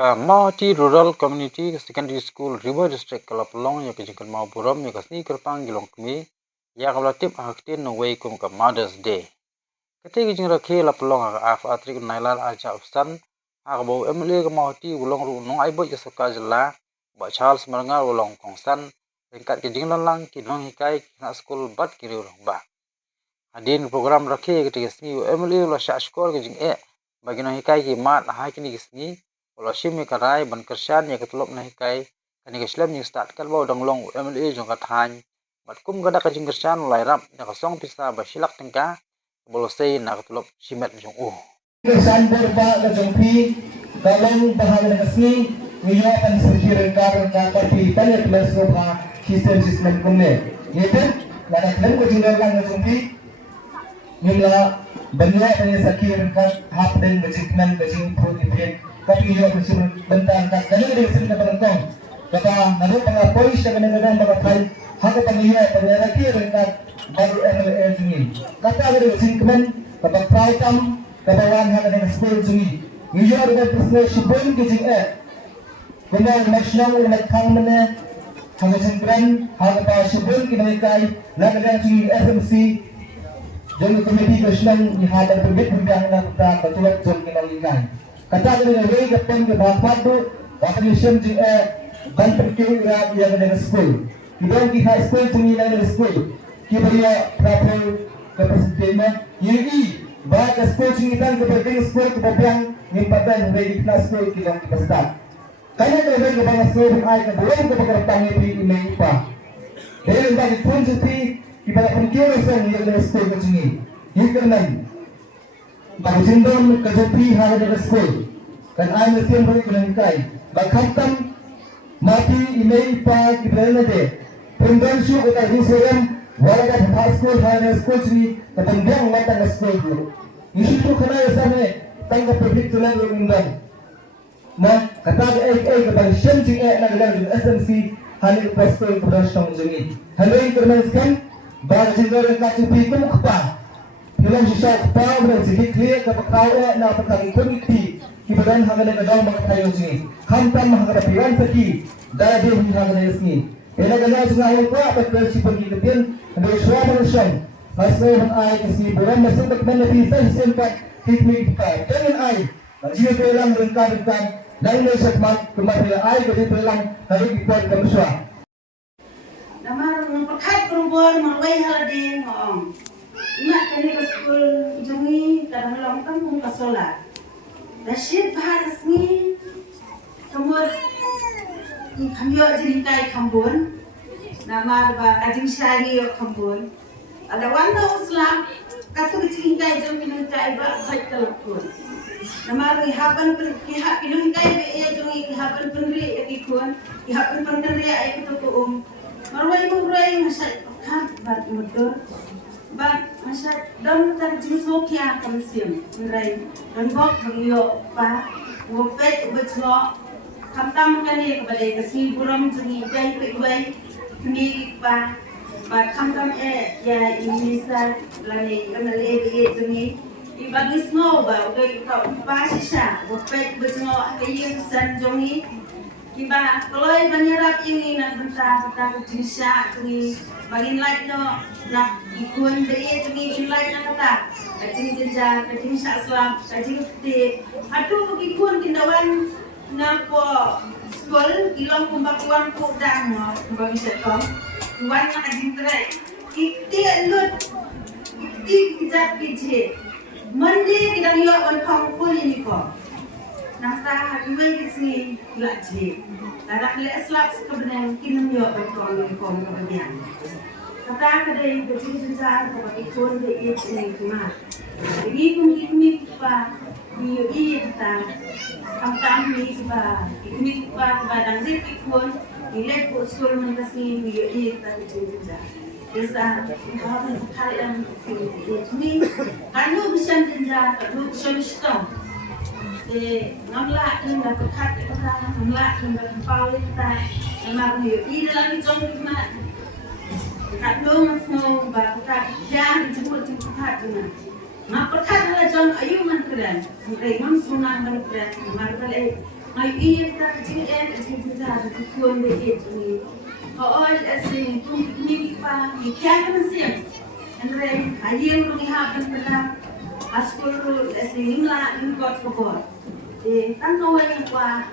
Mauti Rural Community Secondary School River District Kalapalong ya kejengkan mau buram ya kasni kerpang gilong kami ya kalatip haktin no way kum ka Mother's Day. Ketika kejeng rakhe lapalong af atrik nailar aja usan akabo emle ka mauti ulong ru nong aibo ya soka jela ba Charles Marangar ulong kongsan ringkat kejeng lalang kinong hikai na school bat kiri ulong ba. Adin program rakhe ketika sini emle ulah sya sekolah kejeng bagi nong hikai ki mat hai kini kisni kalau shimi karai ban kersan ya ketulop na hikai kani Islam yang start kan bawa danglong MLA jong kathan bat kum gada kajing kersan lai rap ya kasong pisa basilak tengka bolo sei na ketulop shimet jong kersan berba ka jongpi dalong bahana kasni niyo kan serkiran ka tapi tanya kelas roha kisah sistem kumne yete nada kelam ko jinggal lang jongpi nimla banyak tanya serkiran ka hap dan bajiknan bajing pro event tapi yo bersih bentar kan kana dari sini berentong kata nalu tengah polis dengan dengan bagai hak pemilihan penyeraki dengan baru MLA ini kata dari sini kemen kata praitam kata wan hak dengan school ini yo ada personal shibun kijing kemudian nasional umat kang mana hak sengkran hak apa shibun kinaikai nak dengan sini SMC jadi komiti nasional di hadap berbit bidang nak betul jom kinaikai kata dengan way kapten ke bapak tu application ji ban perkiri rap yang dengan school kita di high school sini dengan school kita dia proper kapasitasnya ini baik school sini kan ke school ke bagian impatan ready class school kita start karena dengan ke bang school ai ke belum ke pekerjaan ini email pa dan bagi pun jadi kita perkiri yang dengan school ke sini ini kerana Pagkindon kajupi hal dari school kan ay mesin balik kelengkai bakhatam mati email pa kibrana de pindon shu kata hiseram wala high school high school ni katandang mata school ko isu tu khana yasane tangga public tulan rundan na kata ay kata shamji na galang SMC hali pastor production jumi haloi kermaskan bajindor kajupi ko khpa Dalam sisa kepau dan sedikit clear kepau na petang komiti kibaran hangane kadang makatayo sini hantam maharapiran saki dadi hangane sini ela gana sungai ko apat versi pergi ketin ada suara version pasal ai kasi buran masuk bakman nabi sahisen pak hikmi pa dengan ai jiwa pelang rengkan dan le sakmat kemari ai bagi pelang hari dikuat kamswa nama perkat perempuan mawai haladin ngom mak kani ke school jungi kadang long kampung kasola Rashid bahar resmi kamur khamyo jingkai khambun namar ba kajing shari yo khambun ada wanda uslam katu jingkai jungi jingkai ba bhai kalapun namar ki haban jingkai be e jungi ki haban penri ikun ki haban penri ay kutu marwai masai khan bat mudur But masa dom tak jenis hokia kamsiam, merai rembok beliau pa, ngopet betul, kamtam kani kepada kasih buram jadi bayi kini pa, but kamtam ya Indonesia lagi kenali jadi ibagi snow ba, udah kau pa sisa, ngopet betul kaya kesan jongi. Kiba kalau banyarap ini nak bentar jenisnya jadi bagin like no nak ikun deh jadi in like nak kata kacing jenjang kacing saklam kacing putih aduh ikun kindawan napo sekolah ilang pembakuan ku dah no bagi sekom wan nak kacing terai ikti alut ikti kita pije mandi kita lihat on pangkul ini kok nafta hakiwai kisni lajib Anak le selap sebenarnya kinam yo berkong kemudian. Kata kedai kecil besar kalau ikut dia ini cuma. Jadi mungkin pa dia kita am ni pa badang dia ikut nilai sekolah mereka sini dia kita kecil besar. Desa bahkan kalian ini anu bisa jenjang anu bisa ngamla dengan berkat kita ngamla dengan berpau kita memang di dalam jom kita kat dong semua berkat yang dijemput berkat dengan mak berkat adalah jom ayu man keren mereka sunang man keren mak kali Ay iya tak jadi kita di kuan begitu. Oh asing kung ni pa ni kaya kan siya. Andre ayeng kung ihapan pala askul asing la ingot ko. Tanto yang pa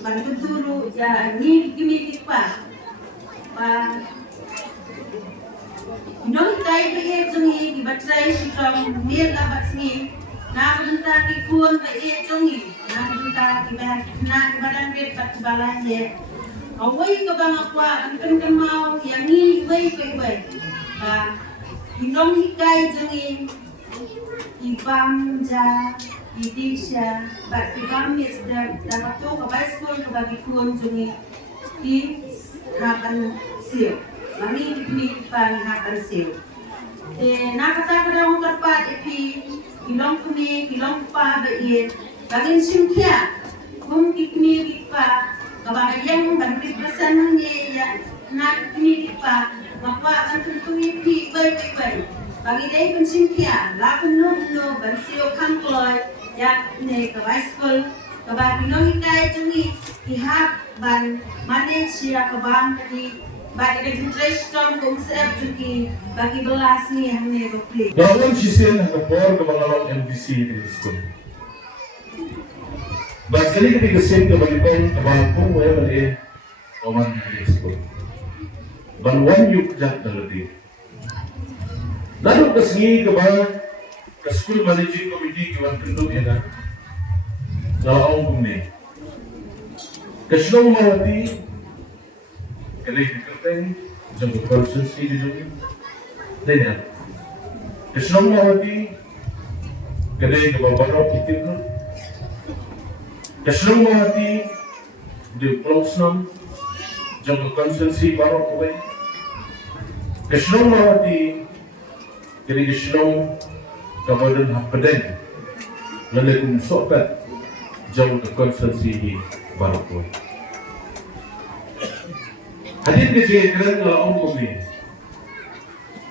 bantu dulu ya ni gini pa. Pa non kaya begitu ni dibatrai sikam ni labat ni. Namunta ki kuan begitu ni. Namunta ki na badan bet balan ye. Away ka ba nga ang kamaw yang ni way kay inong hikay jangin ibang ja idisya but ibang is the dapat to ka school ka bagi kuon jangin di hakan siyo mami ni pang hakan siyo nakata daw karpat ipi inong pa ba iye bagin simkya kung kikini pa kabahayan bangkit pesan niya nak ni pa makwa ang tuntungi pi bay bagi day pensin kya lakon no bansiyo kangkloy yak ne kabay school kabagi no hikay tungi ihap ban manage siya kabang di bagi registration kung sa tungi bagi belas ni ang ne bakli Dalam sisian ang kapor kabangalong MDC di school. Basali kita kesim ke bagi abang pun boleh balik kawan di school. Banwan yuk jak dalati. Lalu kesini ke bawah ke school managing committee kawan kenduk ya kan. Dalam pun ni. Kesenong mawati kelih dikerteng jangka konsensi di jom. Dengan kesenong mawati kelih ke bawah kita. Kesenong mawati di Plosnam jangka konsensi baru kuwe. Kesenong mawati kini kesenong kawadan hakpeden lalu kumsokat jangka konsensi baru kuwe. Hadir kejadian kalau orang kuwe.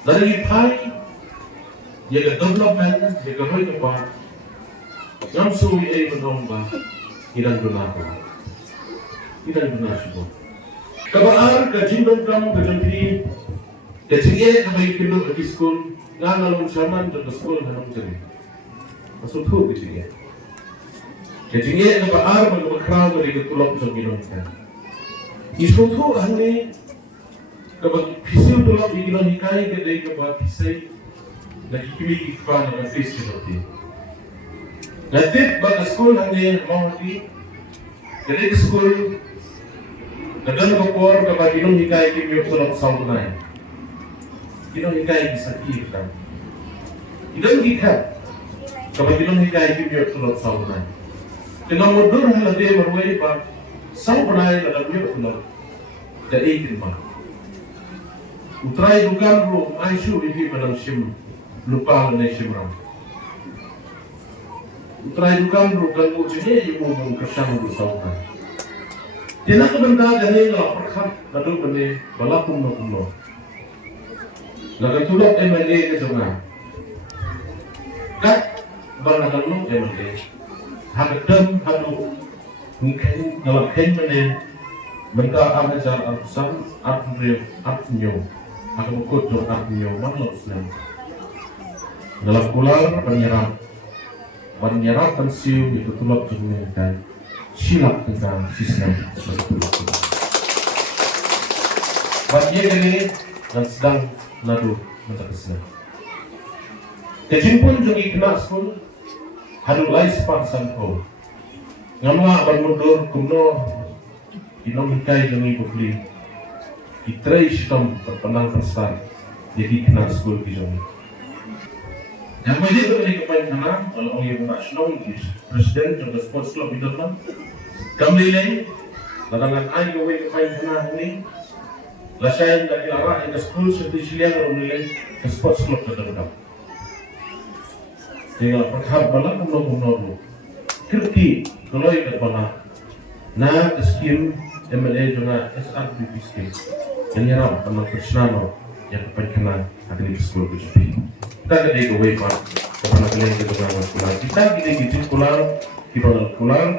Lalu ipai jaga development jaga hoy kepa. Namsu ay menomba. Iran benar, Iran benar semua. Kabar kejimban kamu kejimpi, kejimnya kami pindu di sekolah, ngan lalu zaman di sekolah hanam jadi, masuk tu kejimnya. Kejimnya kabar bagi kerana bagi ketulap jaminan kan. Isu tu hanya kabar pisau tulap ikilah hikai kedai kabar pisai, lagi kami ikhwan dengan face seperti. Natip bagi sekolah hanya mawati, jadi di sekolah kadang kapor kapag inong hikay kimi tulong saunay, inong hikay bisa kita, inong hikay kapag inong hikay kimi tulong saunay, dengan mundur halade marway pa saunay kadang kimi tulong, jadi kirma, utray dukan ro aisu ibi manang sim lupa na simram. Utray dukan ro kan ujine ibu mong kasama do sauka. Tina ko benda gani la perkhat kadu bende balapung no kuno. Laga tulok MLA ke jonga. Kat bala kanu MLA. Hagdam hadu mungkin dalam mene benda amajar arsan arnyo. Aku kut do arnyo manlo senang. Dalam kular penyerap pensiu itu tulok jumlah silap tentang sistem Bagian ini dan sedang nadu menteruskan. Kejimpun jungi kena sekolah hadu lai sepak sanko. Ngamla ban mundur kumno inong hikai jungi bukli. Itrai sistem berpenang tersar jadi kena sekolah di jungi. Yang mana itu dari kepada sana, kalau orang yang nasional is presiden juga sports club itu kan, kami ini, datangan air kepada kepada sana ini, lasain dari arah ke school seperti silian orang nilai ke sports club itu kan. Tinggal perkhidmat malam menunggu, kirti kalau itu mana, nah skim MLA juga SRBP skim, yang nyerap teman personal yang kepada kena ada di school itu. Kita kedai ke waypoint, kepada kalian kita berangkat pulang. Kita gini pulang, kita pulang.